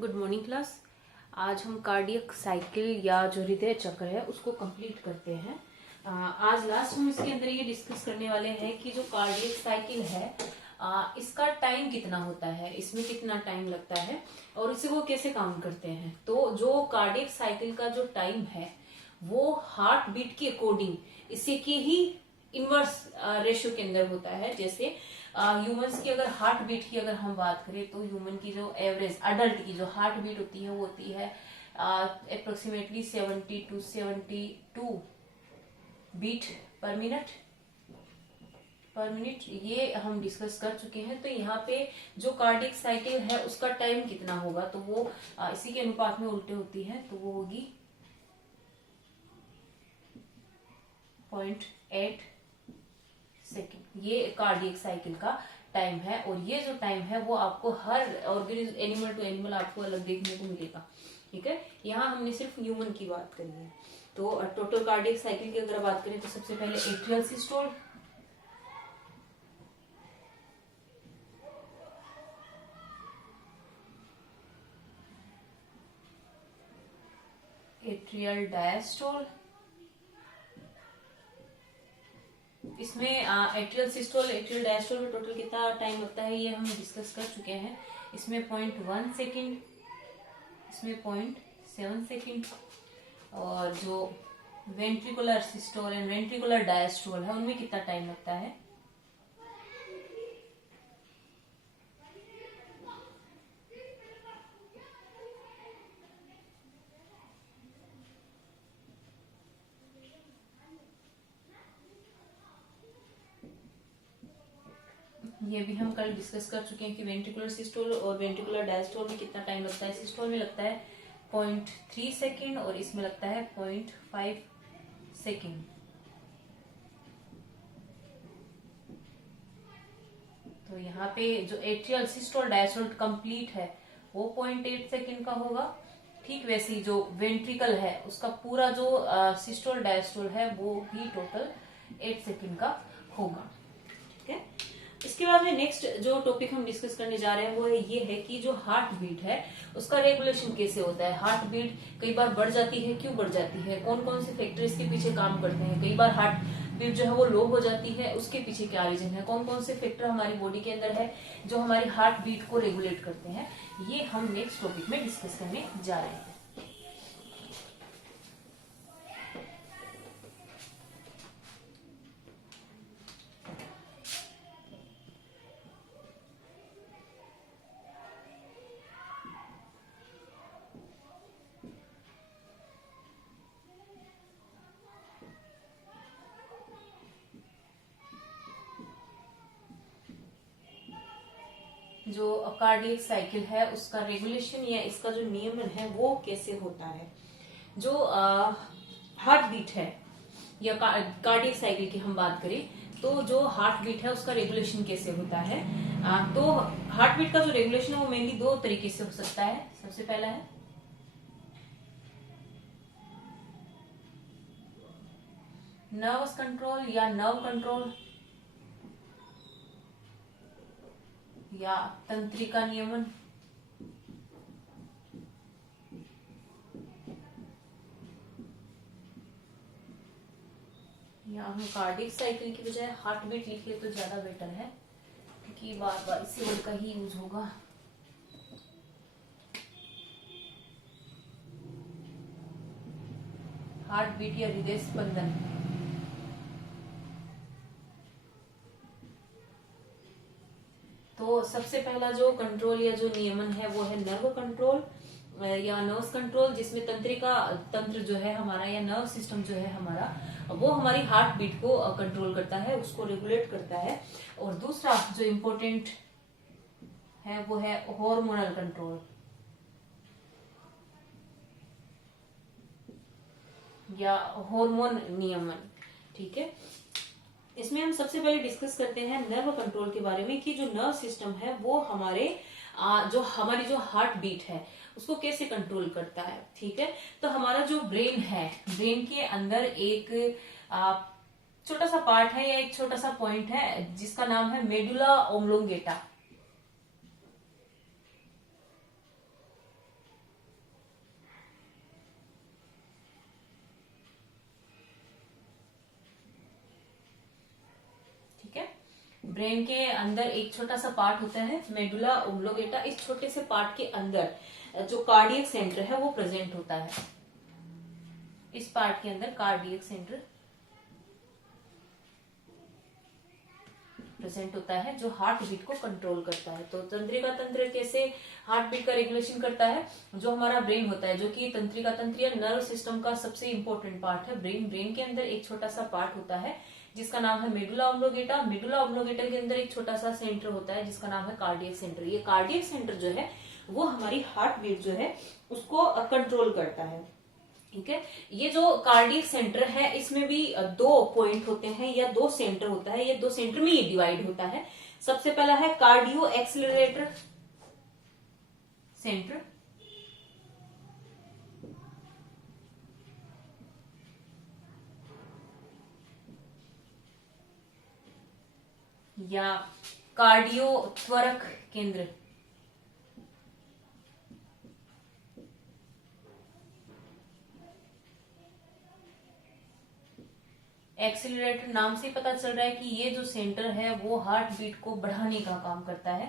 Good morning class. आज हम cardiac cycle या जो हृदय चक्र है उसको कंप्लीट करते हैं। आज लास्ट हम इसके अंदर ये डिस्कस करने वाले हैं कि जो कार्डियक साइकिल है इसका टाइम कितना होता है, इसमें कितना टाइम लगता है और इसे वो कैसे काउंट करते हैं। तो जो कार्डियक साइकिल का जो टाइम है वो हार्ट बीट के अकॉर्डिंग इसी के ही इनवर्स रेशियो के अंदर होता है। जैसे ह्यूमंस की अगर हार्ट बीट की अगर हम बात करें तो ह्यूमन की जो एवरेज अडल्ट की जो हार्ट बीट होती है वो होती है approximately 70 to 72 beat per minute. ये हम डिस्कस कर चुके हैं। तो यहाँ पे जो कार्डियक साइकिल है उसका टाइम कितना होगा तो वो इसी के अनुपात में उल्टे होती है, तो वो होगी 0.8 सेकेंड। ये कार्डियक साइकिल का टाइम है और ये जो टाइम है वो आपको हर ऑर्गेनिज्म एनिमल टू एनिमल आपको अलग देखने को मिलेगा। ठीक है, यहाँ हमने सिर्फ ह्यूमन की बात करी है। तो टोटल कार्डियक साइकिल की अगर बात करें तो सबसे पहले एट्रियल सिस्टोल, एट्रियल डायस्टोल, इसमें एट्रियल सिस्टोल एट्रियल डायस्टोल में टोटल कितना टाइम लगता है ये हम डिस्कस कर चुके हैं। इसमें 0.1 सेकेंड, इसमें 0.7 सेकेंड। और जो ventricular systole and ventricular diastole है उनमें कितना टाइम लगता है। ये भी हम कल डिस्कस कर चुके हैं कि वेंट्रिकुलर सिस्टोल और वेंट्रिकुलर डायस्टोल में कितना टाइम लगता है। सिस्टोल में लगता है 0.3 सेकेंड और इसमें लगता है 0.5 सेकेंड। तो यहाँ पे जो एट्रियल सिस्टोल डायस्टोल कंप्लीट है वो 0.8 सेकेंड का होगा। ठीक वैसे ही जो वेंट्रिकल है उसका पूरा जो सिस्टोल डायस्टोल है वो भी टोटल 8 सेकेंड का होगा। ठीक है, इसके बाद में नेक्स्ट जो टॉपिक हम डिस्कस करने जा रहे हैं वो ये है कि जो हार्ट बीट है उसका रेगुलेशन कैसे होता है। हार्ट बीट कई बार बढ़ जाती है, क्यों बढ़ जाती है, कौन कौन से फैक्टर इसके पीछे काम करते हैं। कई बार हार्ट बीट जो है वो लो हो जाती है, उसके पीछे क्या रीजन है, कौन कौन से फैक्टर हमारी बॉडी के अंदर है जो हमारी हार्ट बीट को रेगुलेट करते हैं, ये हम नेक्स्ट टॉपिक में डिस्कस करने जा रहे हैं। जो कार्डियक साइकिल है उसका रेगुलेशन या इसका जो नियमन है वो कैसे होता है। जो हार्ट बीट है या कार्डियक साइकिल की हम बात करें तो जो हार्ट बीट है उसका रेगुलेशन कैसे होता है। तो हार्ट बीट का जो रेगुलेशन है वो मेनली दो तरीके से हो सकता है। सबसे पहला है नर्वस कंट्रोल या नर्व कंट्रोल या तंत्रिका नियमन। यहाँ हम कार्डियक साइकिल की बजाय हार्ट बीट लिखे तो ज्यादा बेटर है क्योंकि बार बार इसी वर्ड का ही यूज होगा। हार्ट बीट या हृदय स्पंदन। तो सबसे पहला जो कंट्रोल या जो नियमन है वो है नर्व कंट्रोल या नर्व्स कंट्रोल, जिसमें तंत्र जो है हमारा या नर्व सिस्टम जो है हमारा वो हमारी हार्ट बीट को कंट्रोल करता है, उसको रेगुलेट करता है। और दूसरा जो इम्पोर्टेंट है वो है हार्मोनल कंट्रोल या हार्मोन नियमन। ठीक है, इसमें हम सबसे पहले डिस्कस करते हैं नर्व कंट्रोल के बारे में कि जो नर्व सिस्टम है वो हमारे जो हमारी जो हार्ट बीट है उसको कैसे कंट्रोल करता है। ठीक है, तो हमारा जो ब्रेन है, ब्रेन के अंदर एक छोटा सा पार्ट है या एक छोटा सा पॉइंट है जिसका नाम है मेडुला ओब्लोंगेटा। ब्रेन के अंदर एक छोटा सा पार्ट होता है मेडुला ओब्लोंगेटा। इस छोटे से पार्ट के अंदर जो कार्डियक सेंटर है वो प्रेजेंट होता है। इस पार्ट के अंदर कार्डियक सेंटर प्रेजेंट होता है जो हार्ट बीट को कंट्रोल करता है। तो तंत्रिका तंत्र कैसे हार्ट बीट का रेगुलेशन करता है? जो हमारा ब्रेन होता है, जो कि तंत्रिका तंत्र या नर्व सिस्टम का सबसे इंपॉर्टेंट पार्ट है। ब्रेन के अंदर एक छोटा सा पार्ट होता है जिसका नाम है मेडुला ओब्लोंगेटा। मेडुला ओब्लोंगेटा के अंदर एक छोटा सा सेंटर होता है जिसका नाम है कार्डियक सेंटर। ये कार्डियक सेंटर जो है वो हमारी हार्ट बीट जो है उसको कंट्रोल करता है। ठीक है, ये जो कार्डियक सेंटर है इसमें भी दो पॉइंट होते हैं या दो सेंटर होता है। ये दो सेंटर में ये डिवाइड होता है। सबसे पहला है कार्डियो एक्सीलरेटर सेंटर, या कार्डियो त्वरक केंद्र। एक्सीलरेटर नाम से पता चल रहा है कि ये जो सेंटर है वो हार्ट बीट को बढ़ाने का काम करता है।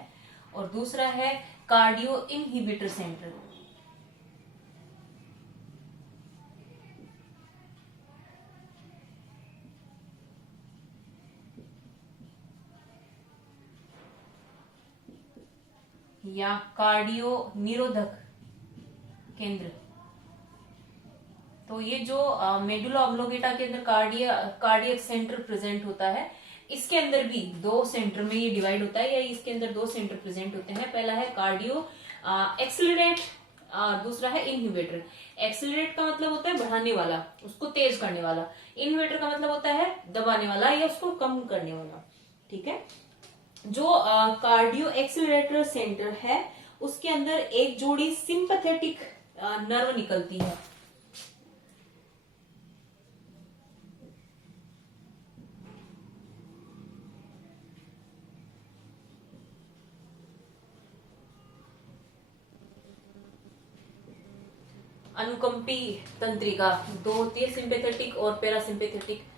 और दूसरा है कार्डियो इनहिबिटर सेंटर। या कार्डियो निरोधक केंद्र। तो ये जो मेडुला ओब्लोंगेटा के अंदर कार्डियक सेंटर प्रेजेंट होता है, इसके अंदर भी दो सेंटर में ये डिवाइड होता है, या इसके अंदर दो सेंटर प्रेजेंट होते हैं। पहला है कार्डियो एक्सीलरेट, दूसरा है इनहिबिटर। एक्सीलरेट का मतलब होता है बढ़ाने वाला, उसको तेज करने वाला। इनहिबिटर का मतलब होता है दबाने वाला या उसको कम करने वाला। ठीक है, जो कार्डियो एक्सीलरेटर सेंटर है उसके अंदर एक जोड़ी सिंपैथेटिक नर्व निकलती है। अनुकंपी तंत्रिका दो होती है, सिंपैथेटिक और पैरासिम्पैथेटिक।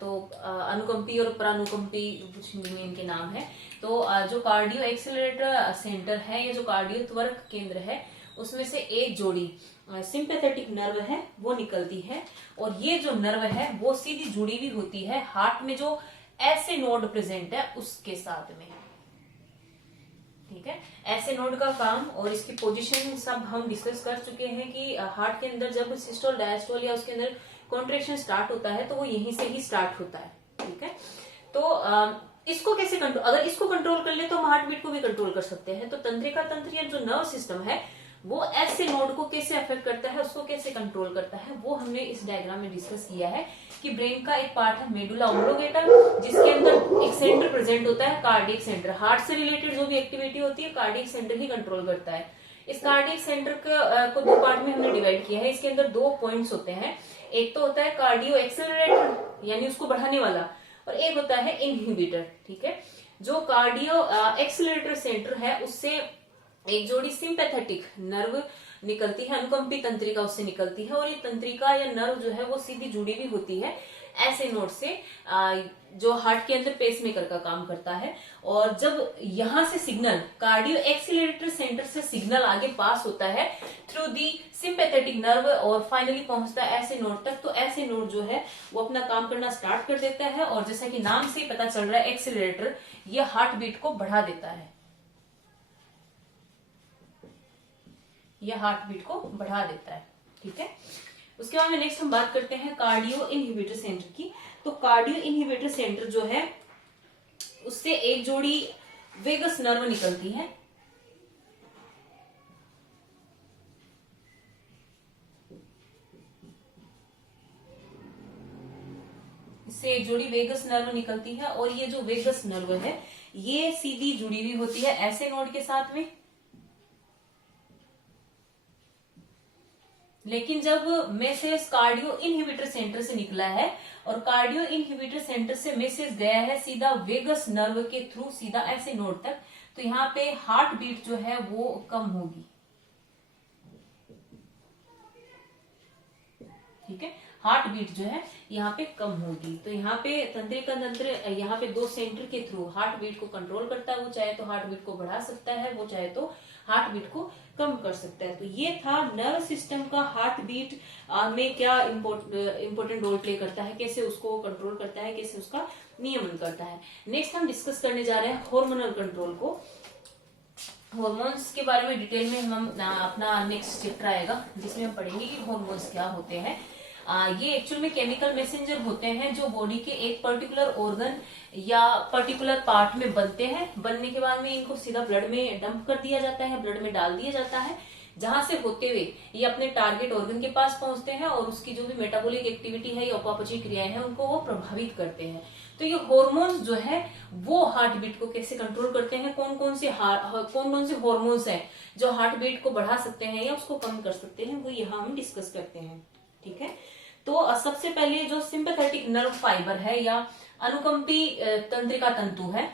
तो अनुकंपी और परानुकंपी कुछ इनके नाम है। तो जो कार्डियो एक्सीलरेटर सेंटर है या जो कार्डियो त्वरक केंद्र है उसमें से एक जोड़ी सिंपैथेटिक नर्व है वो निकलती है। और ये जो नर्व है वो सीधी जुड़ी हुई होती है हार्ट में जो ऐसे नोड प्रेजेंट है उसके साथ में। ठीक है, ऐसे नोड का काम और इसकी पोजीशन सब हम डिस्कस कर चुके हैं कि हार्ट के अंदर जब सिस्टोल डायस्टोल या उसके अंदर कॉन्ट्रेक्शन स्टार्ट होता है तो वो यहीं से ही स्टार्ट होता है। ठीक है, तो इसको कैसे कंट्रोल, अगर इसको कंट्रोल कर ले तो हम हार्ट बीट को भी कंट्रोल कर सकते हैं। तो तंत्रिका तंत्र या जो नर्व सिस्टम है वो ऐसे नोड को कैसे अफेक्ट करता है, उसको कैसे कंट्रोल करता है, वो हमने इस डायग्राम में डिस्कस किया है कि ब्रेन का एक पार्ट है मेडुला ओब्लोंगेटा जिसके अंदर एक सेंटर प्रेजेंट होता है कार्डियक सेंटर। हार्ट से रिलेटेड जो भी एक्टिविटी होती है कार्डियक सेंटर ही कंट्रोल करता है। इस कार्डियक सेंटर को दो पार्ट में हमने डिवाइड किया है। इसके अंदर दो पॉइंट्स होते हैं, एक तो होता है कार्डियो एक्सीलरेटर यानी उसको बढ़ाने वाला, और एक होता है इनहिबिटर। ठीक है, जो कार्डियो एक्सीलरेटर सेंटर है उससे एक जोड़ी सिंपैथेटिक नर्व निकलती है, अनुकंपी तंत्रिका उससे निकलती है। और ये तंत्रिका या नर्व जो है वो सीधी जुड़ी भी होती है ऐसे नोड से जो हार्ट के अंदर पेसमेकर का काम करता है। और जब यहां से सिग्नल कार्डियो एक्सीलरेटर सेंटर से सिग्नल आगे पास होता है थ्रू दी सिंपैथेटिक नर्व और फाइनली पहुंचता है ऐसे नोड तक, तो ऐसे नोड जो है वो अपना काम करना स्टार्ट कर देता है। और जैसा कि नाम से पता चल रहा है एक्सीलरेटर, ये हार्ट बीट को बढ़ा देता है, यह हार्ट बीट को बढ़ा देता है। ठीक है, उसके बाद में नेक्स्ट हम बात करते हैं कार्डियो इनहिबिटर सेंटर की। तो कार्डियो इनहिबिटर सेंटर जो है उससे एक जोड़ी वेगस नर्व निकलती है। इससे एक जोड़ी वेगस नर्व निकलती है और ये जो वेगस नर्व है ये सीधी जुड़ी हुई होती है ऐसे नोड के साथ में। लेकिन जब मैसेज कार्डियो इनहिबिटर सेंटर से निकला है और कार्डियो इनहिबिटर सेंटर से मैसेज गया है सीधा वेगस नर्व के थ्रू सीधा ऐसे नोड तक, तो यहाँ पे हार्ट बीट जो है वो कम होगी। ठीक है, हार्ट बीट जो है यहाँ पे कम होगी। तो यहाँ पे तंत्रिका तंत्र यहाँ पे दो सेंटर के थ्रू हार्ट बीट को कंट्रोल करता है। वो चाहे तो हार्ट बीट को बढ़ा सकता है, वो चाहे तो हार्ट बीट को कम कर सकता है। तो ये था नर्व सिस्टम का हार्ट बीट में क्या इम्पोर्टेंट रोल प्ले करता है, कैसे उसको कंट्रोल करता है, कैसे उसका नियमन करता है। नेक्स्ट हम डिस्कस करने जा रहे हैं हार्मोनल कंट्रोल को। हॉर्मोन्स के बारे में डिटेल में हम अपना नेक्स्ट चैप्टर आएगा जिसमें हम पढ़ेंगे कि हॉर्मोन्स क्या होते हैं। ये एक्चुअल में केमिकल मैसेंजर होते हैं जो बॉडी के एक पर्टिकुलर ऑर्गन या पर्टिकुलर पार्ट में बनते हैं। बनने के बाद में इनको सीधा ब्लड में डंप कर दिया जाता है, ब्लड में डाल दिया जाता है, जहां से होते हुए ये अपने टारगेट ऑर्गन के पास पहुंचते हैं और उसकी जो भी मेटाबॉलिक एक्टिविटी है या उपापचयी क्रियाएं हैं उनको वो प्रभावित करते हैं। तो ये हॉर्मोन्स जो है वो हार्ट बीट को कैसे कंट्रोल करते हैं, कौन कौन से हॉर्मोन्स हैं जो हार्ट बीट को बढ़ा सकते हैं या उसको कम कर सकते हैं, वो यहाँ हम डिस्कस करते हैं। ठीक है, तो सबसे पहले जो सिंपैथेटिक नर्व फाइबर है या अनुकंपी तंत्रिका तंतु है,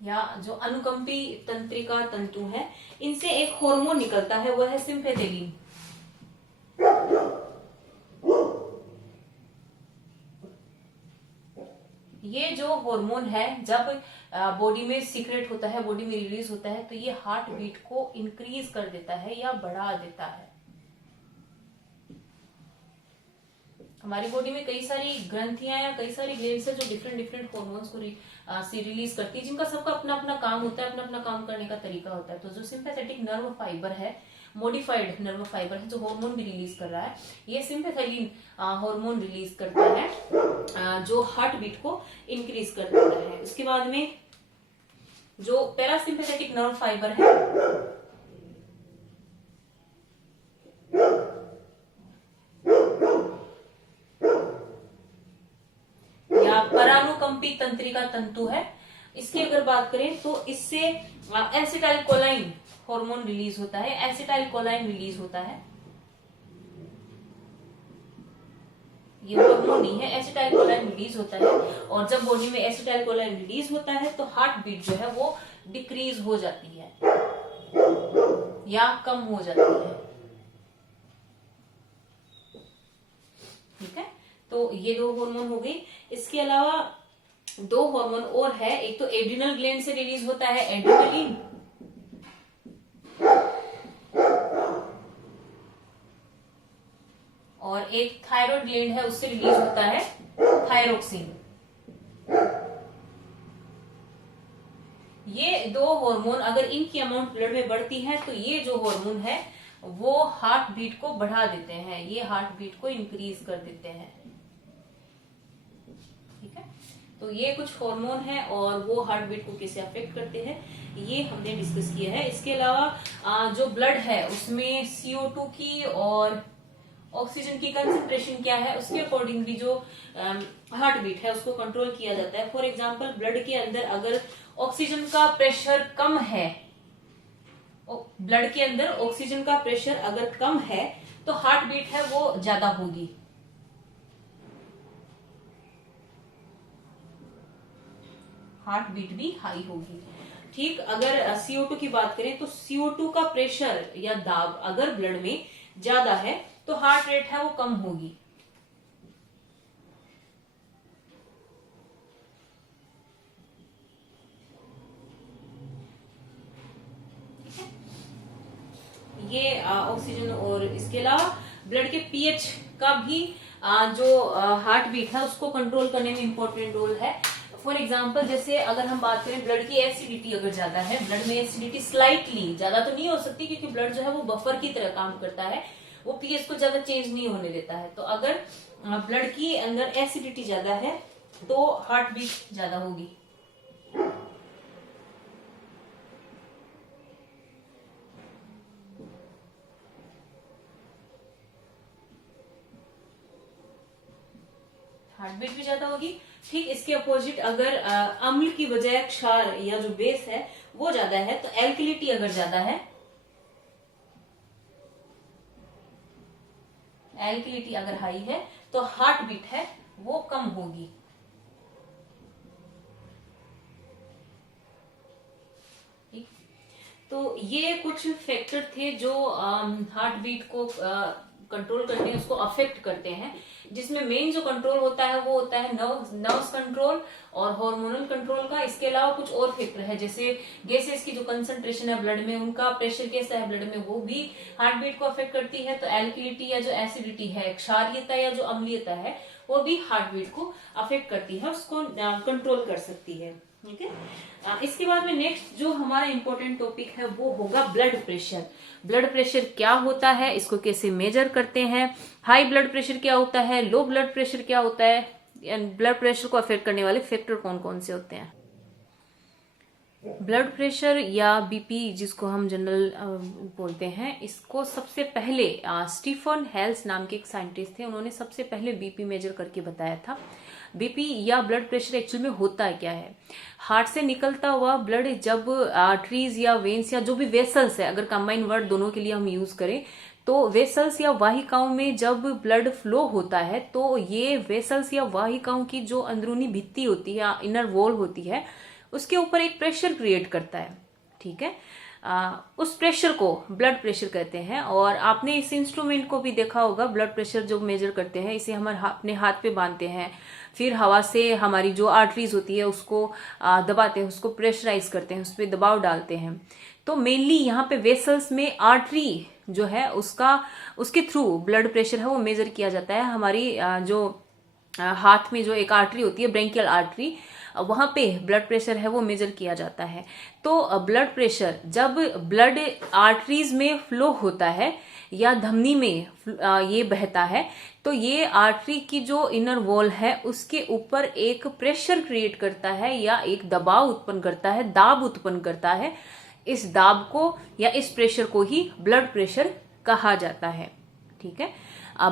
या जो अनुकंपी तंत्रिका तंतु है, इनसे एक हार्मोन निकलता है, वह है सिम्फेथेलिन। ये जो हार्मोन है जब बॉडी में सीक्रेट होता है, बॉडी में रिलीज होता है, तो ये हार्ट बीट को इंक्रीज कर देता है या बढ़ा देता है। हमारी बॉडी में कई सारी ग्रंथियां या कई सारी ग्लैंड्स है जो डिफरेंट डिफरेंट हॉर्मोन्स को रिलीज करती है, जिनका सबका अपना अपना काम होता है, अपना अपना काम करने का तरीका होता है। तो जो सिंपैथेटिक नर्व फाइबर है, मॉडिफाइड नर्व फाइबर है, जो हार्मोन भी रिलीज कर रहा है, ये सिंपैथेलिन हार्मोन रिलीज करता है जो हार्ट बीट को इंक्रीज कर देता है। उसके बाद में जो पैरासिम्पैथेटिक नर्व फाइबर है, या परानुकंपी तंत्रिका तंतु है, इसकी अगर बात करें तो इससे एसिटाइल कोलाइन हार्मोन रिलीज होता है, एसिटाइल कोलाइन रिलीज होता है। ये हार्मोन नहीं है, एसिटाइल कोलाइन रिलीज होता है, और जब बॉडी में एसिटाइल कोलाइन रिलीज होता है तो हार्ट बीट जो है वो डिक्रीज हो जाती है या कम हो जाती है। ठीक है, तो ये दो हार्मोन हो गई। इसके अलावा दो हार्मोन और है, एक तो एड्रिनल ग्लैंड से रिलीज होता है एड्रिनलिन, और एक थायराइड ग्लैंड है उससे रिलीज होता है थायरोक्सिन। ये दो हार्मोन अगर इनकी अमाउंट ब्लड में बढ़ती है तो ये जो हार्मोन है वो हार्ट बीट को बढ़ा देते हैं, ये हार्ट बीट को इंक्रीज कर देते हैं। ठीक है, तो ये कुछ हार्मोन है और वो हार्ट बीट को कैसे अफेक्ट करते हैं ये हमने डिस्कस किया है। इसके अलावा जो ब्लड है उसमें CO2 की और ऑक्सीजन की कंसेंट्रेशन क्या है, उसके अकॉर्डिंगली जो हार्ट बीट है उसको कंट्रोल किया जाता है। फॉर एग्जांपल ब्लड के अंदर अगर ऑक्सीजन का प्रेशर कम है, ब्लड के अंदर ऑक्सीजन का प्रेशर अगर कम है तो हार्ट बीट है वो ज्यादा होगी। हार्ट बीट भी हाई होगी। ठीक, अगर CO2 की बात करें तो CO2 का प्रेशर या दाब अगर ब्लड में ज्यादा है तो हार्ट रेट है वो कम होगी। ये ऑक्सीजन, और इसके अलावा ब्लड के पीएच का भी जो हार्ट बीट है उसको कंट्रोल करने में इंपॉर्टेंट रोल है। फॉर एग्जांपल जैसे अगर हम बात करें ब्लड की एसिडिटी अगर ज्यादा है, ब्लड में एसिडिटी स्लाइटली, ज्यादा तो नहीं हो सकती क्योंकि ब्लड जो है वो बफर की तरह काम करता है, वो पीएच को ज्यादा चेंज नहीं होने देता है। तो अगर ब्लड की अंदर एसिडिटी ज्यादा है तो हार्ट बीट ज्यादा होगी। हार्ट बीट भी ज्यादा होगी। ठीक, इसके अपोजिट अगर अम्ल की बजाय क्षार या जो बेस है वो ज्यादा है तो एल्कलिटी अगर ज्यादा है, एल्कलिटी अगर हाई है तो हार्ट बीट है वो कम होगी। ये कुछ फैक्टर थे जो हार्ट बीट को कंट्रोल करते हैं, उसको अफेक्ट करते हैं, जिसमें मेन जो कंट्रोल होता है वो होता है नर्व्स कंट्रोल और हार्मोनल कंट्रोल का। इसके अलावा कुछ और फैक्टर है, जैसे गैसेस की जो कंसंट्रेशन है ब्लड में, उनका प्रेशर कैसा है ब्लड में, वो भी हार्ट बीट को अफेक्ट करती है। तो एल्किलिटी या जो एसिडिटी है, क्षारीयता या जो अम्लीयता है, वो भी हार्ट बीट को अफेक्ट करती है, उसको कंट्रोल कर सकती है। ठीक है। इसके बाद में नेक्स्ट जो हमारा इंपॉर्टेंट टॉपिक है वो होगा ब्लड प्रेशर। ब्लड प्रेशर क्या होता है, इसको कैसे मेजर करते हैं, हाई ब्लड प्रेशर क्या होता है, लो ब्लड प्रेशर क्या होता है, ब्लड प्रेशर को अफेक्ट करने वाले फैक्टर कौन कौन से होते हैं। ब्लड प्रेशर या बीपी जिसको हम जनरल बोलते हैं, इसको सबसे पहले स्टीफन हेल्स नाम के एक साइंटिस्ट थे, उन्होंने सबसे पहले बीपी मेजर करके बताया था। बीपी या ब्लड प्रेशर एक्चुअल में होता है क्या है, हार्ट से निकलता हुआ ब्लड जब आर्टरीज या वेन्स या जो भी वेसल्स है, अगर कंबाइन वर्ड दोनों के लिए हम यूज करें, तो वेसल्स या वाहिकाओं में जब ब्लड फ्लो होता है तो ये वेसल्स या वाहिकाओं की जो अंदरूनी भित्ति होती है, इनर वॉल होती है, उसके ऊपर एक प्रेशर क्रिएट करता है। ठीक है। उस प्रेशर को ब्लड प्रेशर कहते हैं। और आपने इस इंस्ट्रूमेंट को भी देखा होगा, ब्लड प्रेशर जो मेजर करते हैं, इसे हम अपने हाथ पे बांधते हैं, फिर हवा से हमारी जो आर्टरीज होती है उसको दबाते हैं, उसको प्रेशराइज करते हैं, उस पर दबाव डालते हैं। तो मेनली यहाँ पे वेसल्स में आर्टरी जो है उसके थ्रू ब्लड प्रेशर है वो मेजर किया जाता है। हमारी जो हाथ में जो एक आर्टरी होती है, ब्रेंकियल आर्टरी, वहां पे ब्लड प्रेशर है वो मेजर किया जाता है। तो ब्लड प्रेशर जब ब्लड आर्टरीज में फ्लो होता है या धमनी में ये बहता है, तो ये आर्टरी की जो इनर वॉल है उसके ऊपर एक प्रेशर क्रिएट करता है या एक दबाव उत्पन्न करता है, दाब उत्पन्न करता है। इस दाब को या इस प्रेशर को ही ब्लड प्रेशर कहा जाता है। ठीक है।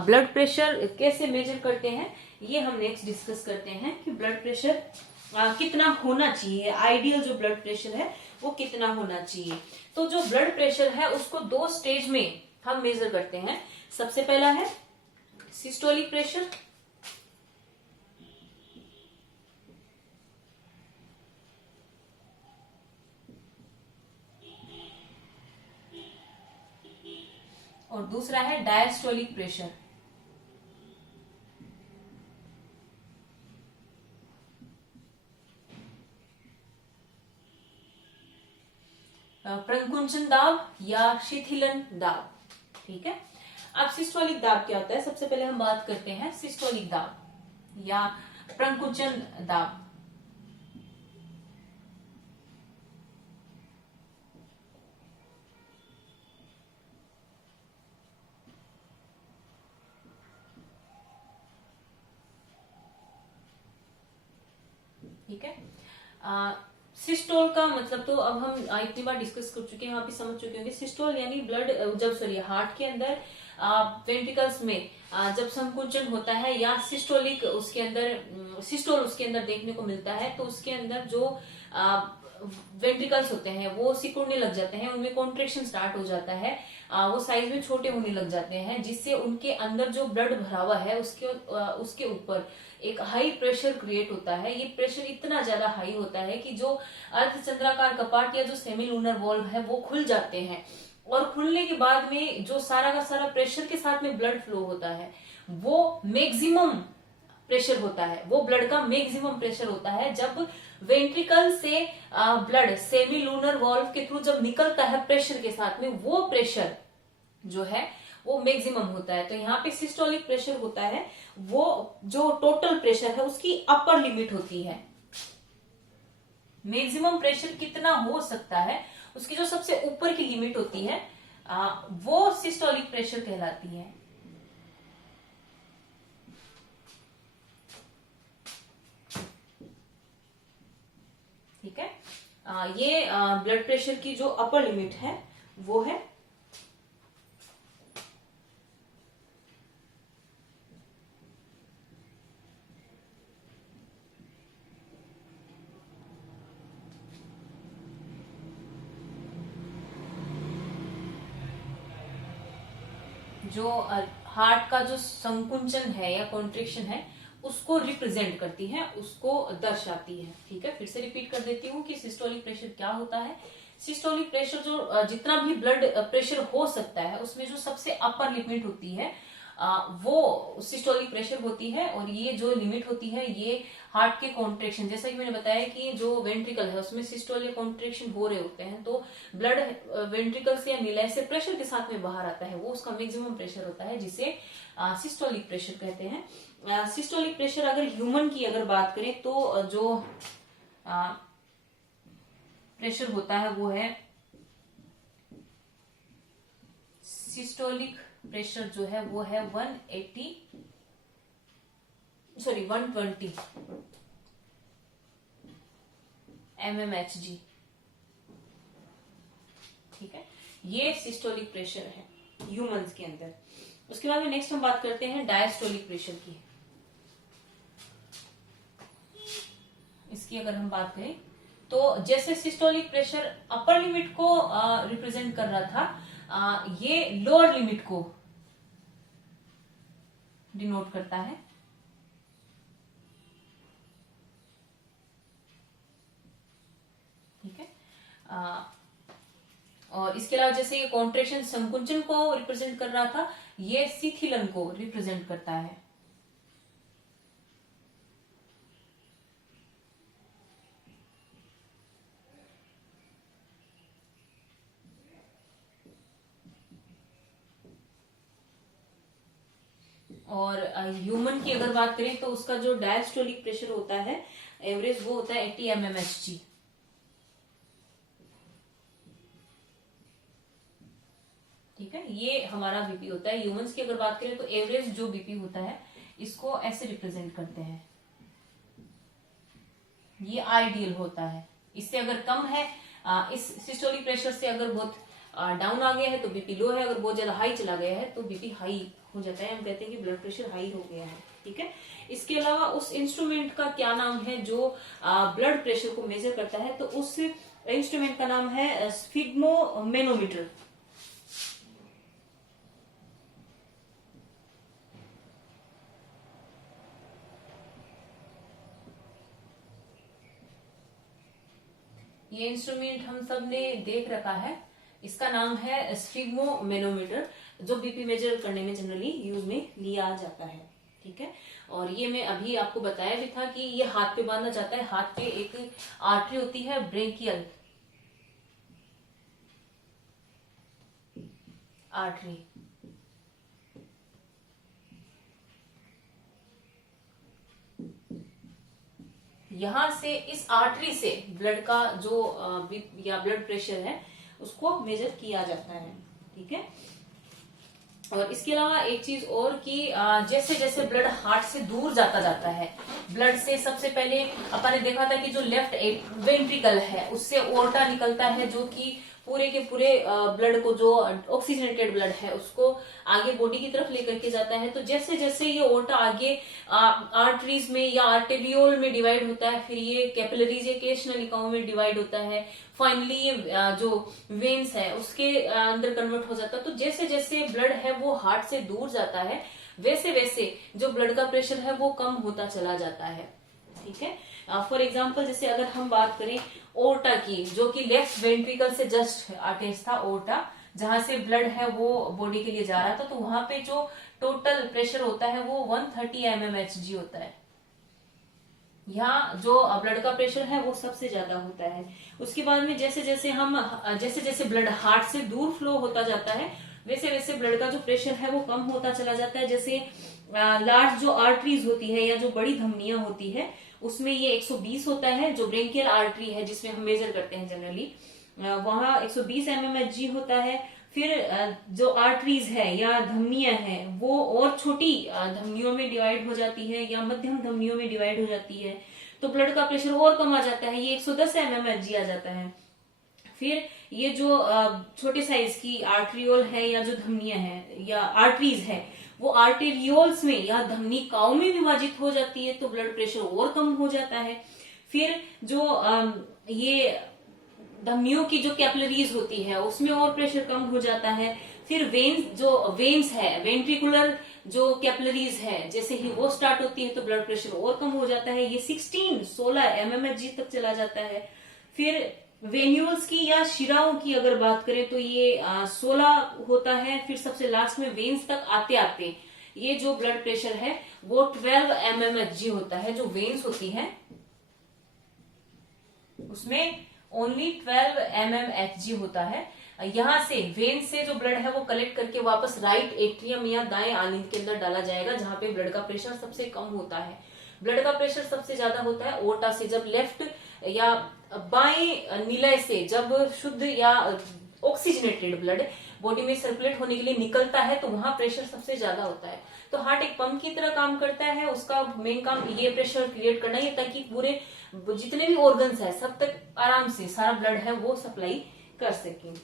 ब्लड प्रेशर कैसे मेजर करते हैं ये हम नेक्स्ट डिस्कस करते हैं कि ब्लड प्रेशर कितना होना चाहिए, आइडियल जो ब्लड प्रेशर है वो कितना होना चाहिए। तो जो ब्लड प्रेशर है उसको 2 स्टेज में हम मेजर करते हैं। सबसे पहला है सिस्टोलिक प्रेशर, और दूसरा है डायस्टोलिक प्रेशर। प्रकुंचन दाब या शिथिलन दाब। ठीक है। अब सिस्टोलिक दाब क्या होता है, सबसे पहले हम बात करते हैं सिस्टोलिक दाब या प्रकुंचन दाब। ठीक है। सिस्टोल का मतलब तो अब हम इतनी बार डिस्कस कर चुके हैं, वहां पे समझ चुके होंगे। सिस्टोल यानी ब्लड जब हार्ट के अंदर वेंट्रिकल्स में जब संकुचन होता है या सिस्टोलिक सिस्टोल उसके अंदर देखने को मिलता है, तो उसके अंदर जो वेंट्रिकल्स होते हैं वो सिकुड़ने लग जाते हैं, उनमें कॉन्ट्रेक्शन स्टार्ट हो जाता है, वो साइज में छोटे होने लग जाते हैं, जिससे उनके अंदर जो ब्लड भरा हुआ है उसके ऊपर एक हाई प्रेशर क्रिएट होता है। ये प्रेशर इतना ज्यादा हाई होता है कि जो अर्धचंद्राकार कपाट या जो सेमीलूनर वॉल्व है वो खुल जाते हैं, और खुलने के बाद में जो सारा का सारा प्रेशर के साथ में ब्लड फ्लो होता है वो मैक्सिमम प्रेशर होता है, वो ब्लड का मैक्सिमम प्रेशर होता है जब वेंट्रिकल से ब्लड सेमीलूनर वॉल्व के थ्रू जब निकलता है प्रेशर के साथ में, वो प्रेशर जो है वो मैक्सिमम होता है। तो यहाँ पे सिस्टोलिक प्रेशर होता है, वो जो टोटल प्रेशर है उसकी अपर लिमिट होती है। मैक्सिमम प्रेशर कितना हो सकता है उसकी जो सबसे ऊपर की लिमिट होती है वो सिस्टोलिक प्रेशर कहलाती है। ठीक है। ये ब्लड प्रेशर की जो अपर लिमिट है वो है जो हार्ट का जो संकुचन है या कॉन्ट्रिक्शन है उसको रिप्रेजेंट करती है, उसको दर्शाती है। ठीक है। फिर से रिपीट कर देती हूँ कि सिस्टोलिक प्रेशर क्या होता है। सिस्टोलिक प्रेशर जो जितना भी ब्लड प्रेशर हो सकता है उसमें जो सबसे अपर लिमिट होती है वो सिस्टोलिक प्रेशर होती है। और ये जो लिमिट होती है ये हार्ट के कॉन्ट्रेक्शन, जैसा कि मैंने बताया कि जो वेंट्रिकल है उसमें सिस्टोलिक कॉन्ट्रेक्शन हो रहे होते हैं तो ब्लड वेंट्रिकल से या नीला से प्रेशर के साथ में बाहर आता है, वो उसका मैक्सिमम प्रेशर होता है जिसे सिस्टोलिक प्रेशर कहते हैं। सिस्टोलिक प्रेशर अगर ह्यूमन की अगर बात करें तो जो प्रेशर होता है वो है सिस्टोलिक प्रेशर जो है वो है 120 mmHg। ठीक है, ये सिस्टोलिक प्रेशर है ह्यूमंस के अंदर। उसके बाद में नेक्स्ट हम बात करते हैं डायस्टोलिक प्रेशर की। इसकी अगर हम बात करें तो जैसे सिस्टोलिक प्रेशर अपर लिमिट को रिप्रेजेंट कर रहा था, ये लोअर लिमिट को डिनोट करता है। ठीक है, और इसके अलावा जैसे ये कॉन्ट्रेक्शन संकुंचन को रिप्रेजेंट कर रहा था, ये शिथिलन को रिप्रेजेंट करता है। और ह्यूमन की अगर बात करें तो उसका जो डायस्टोलिक प्रेशर होता है एवरेज वो होता है 80 mmHg। ठीक है, ये हमारा बीपी होता है। ह्यूमंस की अगर बात करें तो एवरेज जो बीपी होता है इसको ऐसे रिप्रेजेंट करते हैं, ये आइडियल होता है। इससे अगर कम है, इस सिस्टोलिक प्रेशर से अगर बहुत डाउन आ गया है तो बीपी लो है, अगर बहुत ज्यादा हाई चला गया है तो बीपी हाई हो जाता है, हम कहते हैं कि ब्लड प्रेशर हाई हो गया है। ठीक है, इसके अलावा उस इंस्ट्रूमेंट का क्या नाम है जो ब्लड प्रेशर को मेजर करता है, तो उस इंस्ट्रूमेंट का नाम है स्फिग्मोमेनोमीटर। ये इंस्ट्रूमेंट हम सब ने देख रखा है, इसका नाम है स्फिग्मोमेनोमीटर, जो बीपी मेजर करने में जनरली यूज में लिया जाता है। ठीक है, और ये मैं अभी आपको बताया भी था कि ये हाथ पे बांधा जाता है। हाथ पे एक आर्टरी होती है ब्रेकियल आर्टरी, यहां से इस आर्टरी से ब्लड का जो या ब्लड प्रेशर है उसको मेजर किया जाता है। ठीक है, और इसके अलावा एक चीज और कि जैसे जैसे ब्लड हार्ट से दूर जाता है, ब्लड से सबसे पहले अपन ने देखा था कि जो लेफ्ट वेंट्रिकल है उससे ओर्टा निकलता है जो कि पूरे के पूरे ब्लड को, जो ऑक्सीजनेटेड ब्लड है उसको आगे बॉडी की तरफ लेकर के जाता है। तो जैसे जैसे ये ओर्टा आगे आर्टरीज में या आर्टेरियोल में डिवाइड होता है, फिर ये कैपिलरीज या केश नलिकाओं में डिवाइड होता है, फाइनली ये जो वेन्स है उसके अंदर कन्वर्ट हो जाता है। तो जैसे जैसे ब्लड है वो हार्ट से दूर जाता है वैसे वैसे जो ब्लड का प्रेशर है वो कम होता चला जाता है। ठीक है, फॉर एग्जाम्पल जैसे अगर हम बात करें ओर्टा की, जो कि लेफ्ट वेंट्रिकल से जस्ट अटैच था ओर्टा, जहां से ब्लड है वो बॉडी के लिए जा रहा था, तो वहां पे जो टोटल प्रेशर होता है वो 130 mmHg होता है। यहाँ जो ब्लड का प्रेशर है वो सबसे ज्यादा होता है। उसके बाद में जैसे जैसे ब्लड हार्ट से दूर फ्लो होता जाता है वैसे वैसे ब्लड का जो प्रेशर है वो कम होता चला जाता है। जैसे लार्ज जो आर्टरीज होती है या जो बड़ी धमनियां होती है उसमें ये 120 होता है, जो ब्रेंकियल आर्टरी है जिसमें हम मेजर करते हैं जनरली, वहां 120 mmHg होता है। फिर जो आर्टरीज है या धमनियां हैं वो और छोटी धमनियों में डिवाइड हो जाती है या मध्यम धमनियों में डिवाइड हो जाती है, तो ब्लड का प्रेशर और कम आ जाता है, ये 110 mmHg आ जाता है। फिर ये जो छोटे साइज की आर्टरियोल है या जो धमनियां हैं या आर्टरीज है वो आर्टेरियोल्स में या धमनिकाओं में विभाजित हो जाती है, तो ब्लड प्रेशर और कम हो जाता है। फिर जो ये धमनियों की जो कैपिलरीज होती है उसमें और प्रेशर कम हो जाता है। फिर वेन्स है, वेंट्रिकुलर जो कैपिलरीज है, जैसे ही वो स्टार्ट होती है तो ब्लड प्रेशर और कम हो जाता है, ये 16 mmHg तक चला जाता है। फिर वेन्यूल्स की या शिराओं की अगर बात करें तो ये 16 होता है। फिर सबसे लास्ट में वेन्स तक आते आते ये जो ब्लड प्रेशर है वो 12 mmHg होता है। जो वेन्स होती है उसमें ओनली 12 mmHg होता है। यहां से वेन से जो ब्लड है वो कलेक्ट करके वापस राइट एट्रियम या दाएं आलिंद के अंदर डाला जाएगा, जहां पे ब्लड का प्रेशर सबसे कम होता है। ब्लड का प्रेशर सबसे ज्यादा होता है ओटा से। जब लेफ्ट या बाएं निलय से जब शुद्ध या ऑक्सीजनेटेड ब्लड बॉडी में सर्कुलेट होने के लिए निकलता है तो वहां प्रेशर सबसे ज्यादा होता है। तो हार्ट एक पंप की तरह काम करता है। उसका मेन काम ये प्रेशर क्रिएट करना है ताकि पूरे जितने भी ऑर्गन्स है सब तक आराम से सारा ब्लड है वो सप्लाई कर सके।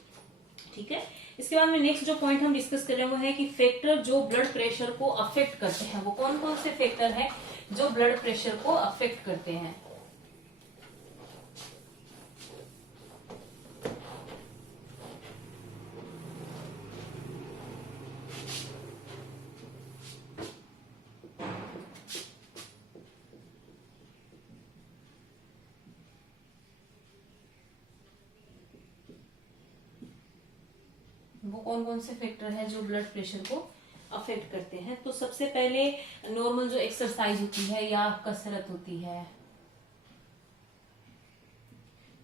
ठीक है, इसके बाद में नेक्स्ट जो पॉइंट हम डिस्कस कर रहे हैं वो है कि फैक्टर जो ब्लड प्रेशर को अफेक्ट करते हैं वो कौन कौन से फैक्टर हैं जो ब्लड प्रेशर को अफेक्ट करते हैं। वो कौन कौन से फैक्टर हैं जो ब्लड प्रेशर को अफेक्ट करते हैं। तो सबसे पहले नॉर्मल जो एक्सरसाइज होती है या कसरत होती है।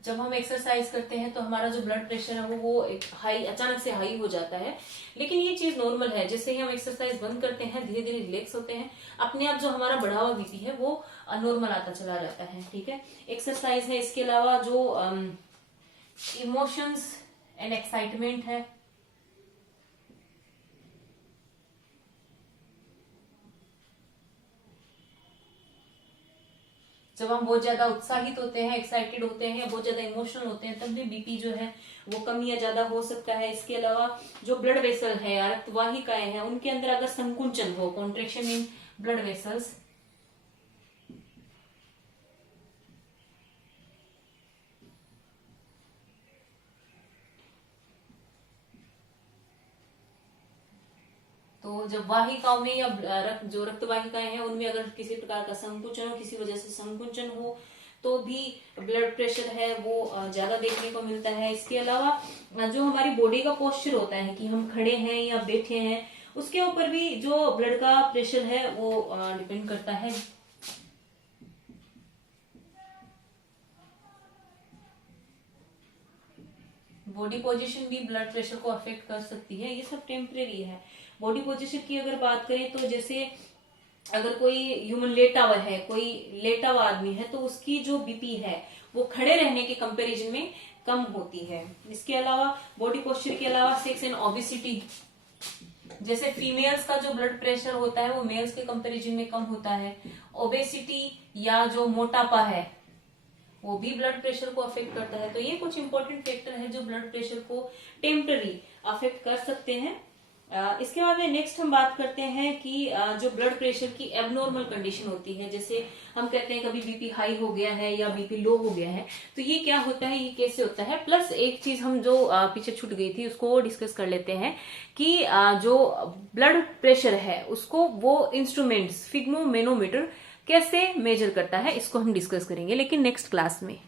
जब हम एक्सरसाइज करते हैं तो हमारा जो ब्लड प्रेशर है वो एक हाई अचानक से हाई हो जाता है, लेकिन ये चीज नॉर्मल है। जैसे ही हम एक्सरसाइज बंद करते हैं धीरे धीरे रिलैक्स होते हैं, अपने आप जो हमारा बढ़ा हुआ बीपी है वो नॉर्मल आता चला जाता है। ठीक है, एक्सरसाइज है। इसके अलावा जो इमोशंस एंड एक्साइटमेंट है, जब हम बहुत ज्यादा उत्साहित होते हैं, एक्साइटेड होते हैं, बहुत ज्यादा इमोशनल होते हैं, तब भी बीपी जो है वो कम या ज्यादा हो सकता है। इसके अलावा जो ब्लड वेसल है या रक्तवाहिकाएं हैं उनके अंदर अगर संकुंचन हो, कॉन्ट्रेक्शन इन ब्लड वेसल्स, तो जब वाहिकाओं में या जो रक्तवाहिकाएं हैं उनमें अगर किसी प्रकार का संकुचन हो, किसी वजह से संकुचन हो, तो भी ब्लड प्रेशर है वो ज्यादा देखने को मिलता है। इसके अलावा जो हमारी बॉडी का पोस्चर होता है कि हम खड़े हैं या बैठे हैं, उसके ऊपर भी जो ब्लड का प्रेशर है वो डिपेंड करता है। बॉडी पोजीशन भी ब्लड प्रेशर को अफेक्ट कर सकती है। ये सब टेम्परेरी है। बॉडी पोजीशन की अगर बात करें तो जैसे अगर कोई ह्यूमन लेटा हुआ है, कोई लेटा हुआ आदमी है, तो उसकी जो बीपी है वो खड़े रहने के कंपैरिजन में कम होती है। इसके अलावा बॉडी पोस्चर के अलावा सेक्स एंड ओबेसिटी, जैसे फीमेल्स का जो ब्लड प्रेशर होता है वो मेल्स के कंपैरिजन में कम होता है। ओबेसिटी या जो मोटापा है वो भी ब्लड प्रेशर को अफेक्ट करता है। तो ये कुछ इंपॉर्टेंट फैक्टर है जो ब्लड प्रेशर को टेम्पररी अफेक्ट कर सकते हैं। इसके बाद में नेक्स्ट हम बात करते हैं कि जो ब्लड प्रेशर की एबनॉर्मल कंडीशन होती है, जैसे हम कहते हैं कभी बीपी हाई हो गया है या बीपी लो हो गया है, तो ये क्या होता है, ये कैसे होता है। प्लस एक चीज हम जो पीछे छूट गई थी उसको डिस्कस कर लेते हैं कि जो ब्लड प्रेशर है उसको वो इंस्ट्रूमेंट्स स्फिग्मोमेनोमीटर कैसे मेजर करता है, इसको हम डिस्कस करेंगे लेकिन नेक्स्ट क्लास में।